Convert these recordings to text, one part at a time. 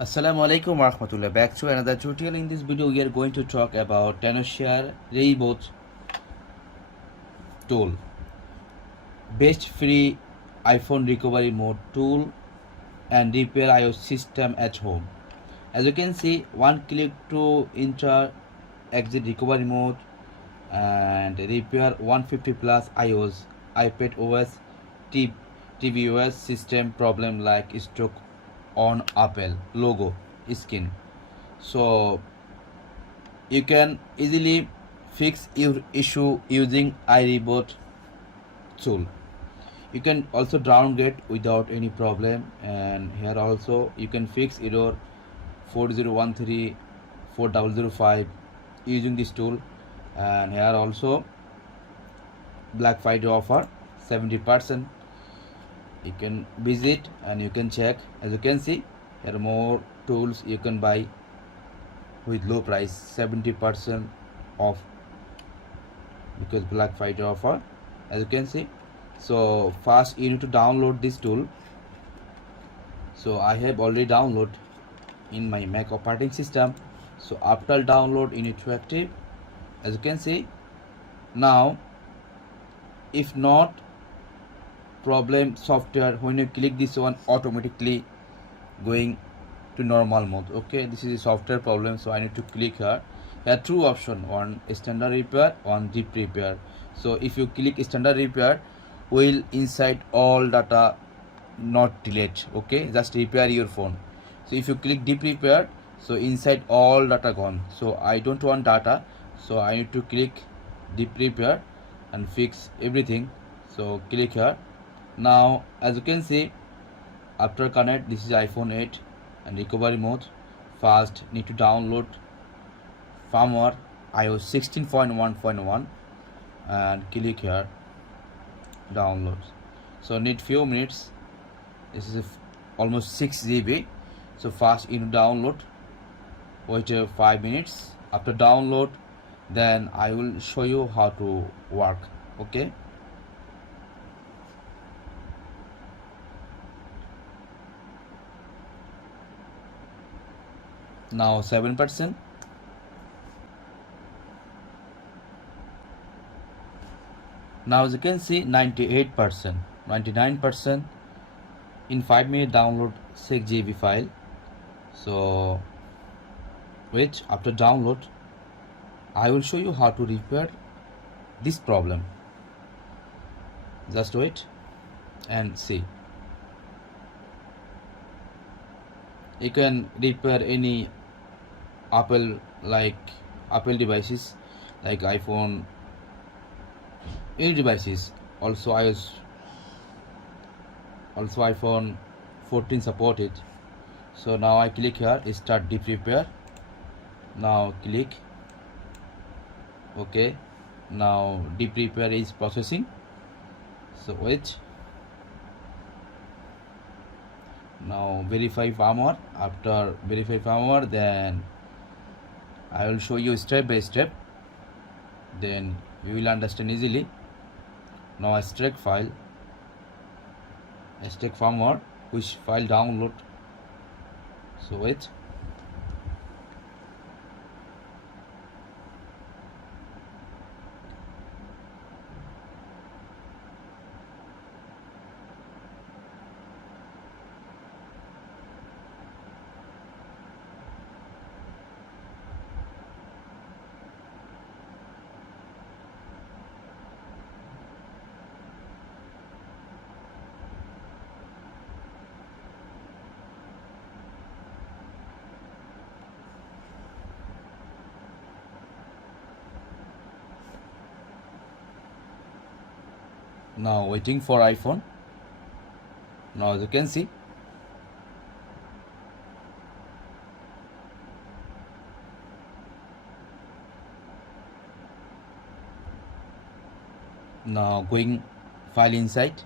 Assalamu alaikum warahmatullah. Back to another tutorial. In this video we are going to talk about Tenorshare ReiBoot tool, best free iPhone recovery mode tool and repair iOS system at home. As you can see, one click to enter exit recovery mode and repair 150 plus iOS, iPad OS, tvOS system problem like stock on Apple logo skin. So you can easily fix your issue using ReiBoot tool. You can also downgrade without any problem, and here also you can fix error 4013 4005 using this tool. And here also Black Friday offer 70%. You can visit and you can check. As you can see, here are more tools you can buy with low price, 70% off, because Black Friday offer, as you can see. So first you need to download this tool. So I have already downloaded in my Mac operating system. So after download you need to active. As you can see, now if not problem software, when you click this one, automatically going to normal mode. Okay, this is a software problem, so I need to click here. Here are two options, one standard repair, one deep repair. So if you click standard repair, will inside all data not delete. Okay, just repair your phone. So if you click deep repair, so inside all data gone. So I don't want data, so I need to click deep repair and fix everything. So click here. Now as you can see, after connect, this is iPhone 8 and recovery mode. First need to download firmware iOS 16.1.1 and click here downloads. So need few minutes. This is almost 6 GB. So fast in download, wait 5 minutes. After download, then I will show you how to work. Okay, now 7%. Now as you can see, 98%, 99%. In 5 minutes download 6 GB file. So wait, after download I will show you how to repair this problem. Just wait and see. You can repair any Apple devices like iPhone, any devices. Also iOS, also iPhone 14 supported. So now I click here, start deep repair. Now click OK. Now deep repair is processing. So wait. Now verify firmware. After verify firmware, then I will show you step by step, then you will understand easily. Now extract file, extract firmware, which file download. So wait. Now waiting for iPhone. Now as you can see, now going file inside.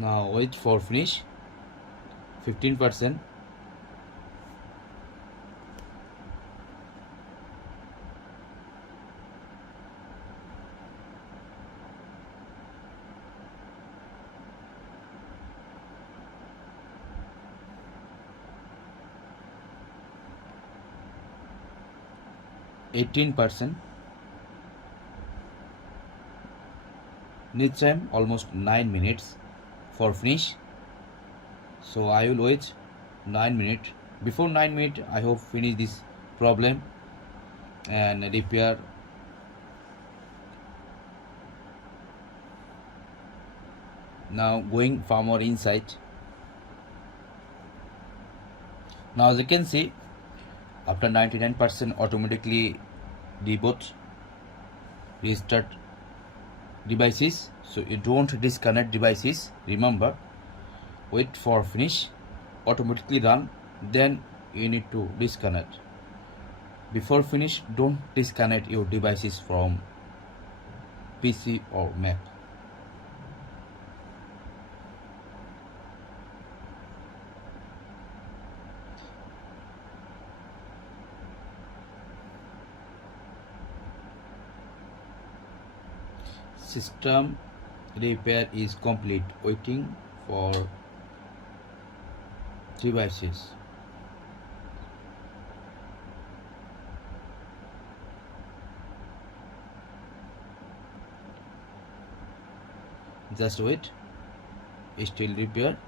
Now wait for finish. 15%. 18%. Needs time almost 9 minutes for finish. So I will wait 9 minutes. Before 9 minutes I hope finish this problem and repair. Now going far more inside. Now as you can see, after 99% automatically reboot, restart devices. So you don't disconnect devices, remember, wait for finish, automatically run, then you need to disconnect. Before finish, don't disconnect your devices from PC or Mac. System repair is complete. Waiting for devices. Just wait. Still repair.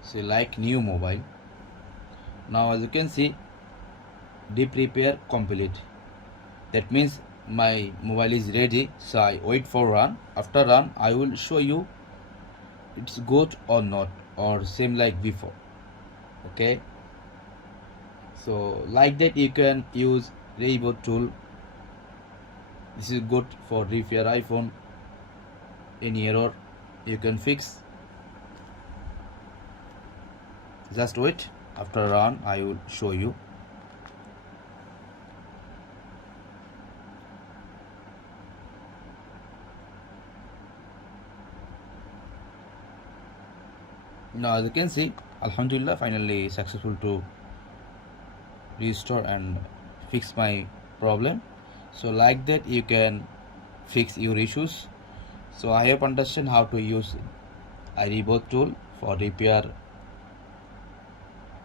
So like new mobile. Now as you can see, deep repair complete. That means my mobile is ready. So I wait for run. After run I will show you it's good or not, or same like before. Okay, so like that you can use ReiBoot tool. This is good for repair iPhone. Any error you can fix. Just wait. After run I will show you. Now as you can see, Alhamdulillah, finally successful to restore and fix my problem. So like that you can fix your issues. So I have understand how to use ReiBoot tool for repair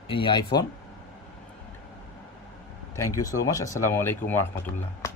any iPhone. Thank you so much. Assalamualaikum warahmatullah.